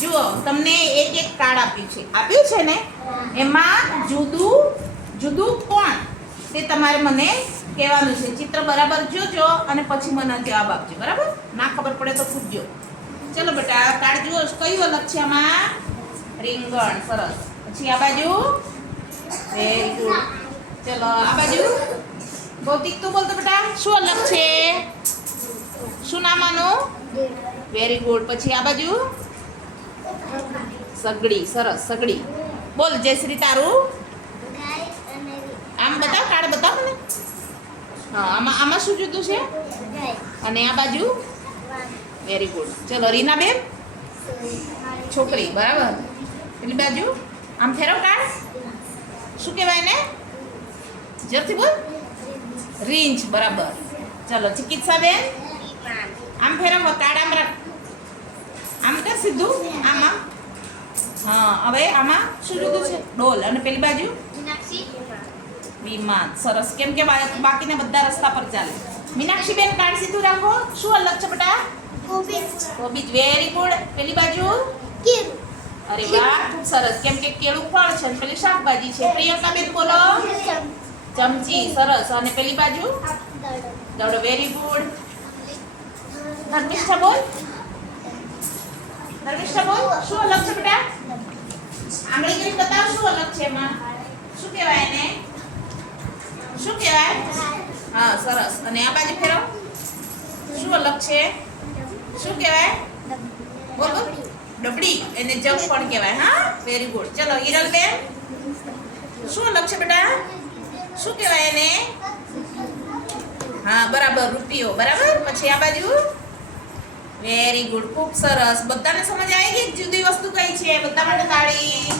જુઓ તમને એક કાર્ડ આપ્યું છે ને એમાં જુદું જુદું કોણ તે તમારે મને કહેવાનું છે. ચિત્ર બરાબર જોજો અને પછી મને જવાબ આપજો. બરાબર? ના ખબર પડે તો પૂછજો. ચલો બેટા કાર્ડ જુઓ કયું અલગ છે આમાં? રીંગણ. સરસ. પછી આ બાજુ વેરી ગુડ. ચલો આ બાજુ ભૌતિક તું બોલતો બેટા શું અલગ છે? શું નામ આનું? Very good. પછી આ બાજુ સગડી. સરસ. સગડી. બોલ જયશ્રી તારું આમ બતાવ કાર્ડ બતાવ મને. હા આમાં શું જુદું છે? અને આ બાજુ વેરી ગુડ. ચલો રીનાબેન છોકરી. બરાબર. પેલી બાજુ આમ ફેરવ કાર્ડ. શું કહેવાય ને? જોરથી બોલ. રીંછ. બરાબર. ચલો ચિકિત્સાબેન આમ ફેરવ કાર્ડ આમ રાખ. આમ કર સીધું આમાં. હા હવે આમાં શું જુદું છે? ડોલ. અને પેલી બાજુ વિમાન. સરસ. કેમ કે બાકીના બધા રસ્તા પર ચાલે. મીનાક્ષીબેન કાર્ડ સીધું રાખો. શું અલગ છે બેટા? કોબીજ. Very good. પેલી બાજુ અરે વાહ ખૂબ સરસ. કેમ કે કેળું ફળ છે અને પેલી શાકભાજી છે. પ્રિયંકાબેન બોલો. ચમચી. સરસ. અને પેલી બાજુ દડો. Very good. ધર્મિષ્ઠા બોલ. ધર્મિષ્ઠા બોલ. શું અલગ છે બેટા? આંગળી કરી બતાવ શું અલગ છે એમાં? શું કહેવાય એને? શું કહેવાય? હા સરસ. અને આ બાજુ ફેરવ. શું અલગ છે? શું કહેવાય? બોલ બોલ. ડબડી. એને જગ પણ કહેવાય. હા વેરી ગુડ. ચલો હિરલબેન શું અલગ છે બેટા? શું કહેવાય એને? હા બરાબર રૂપિયો. બરાબર. પછી આ બાજુ વેરી ગુડ. ખૂબ સરસ. બધાને સમજ આવી ગઈ જુદી વસ્તુ કઈ છે? બધા માટે તાળી.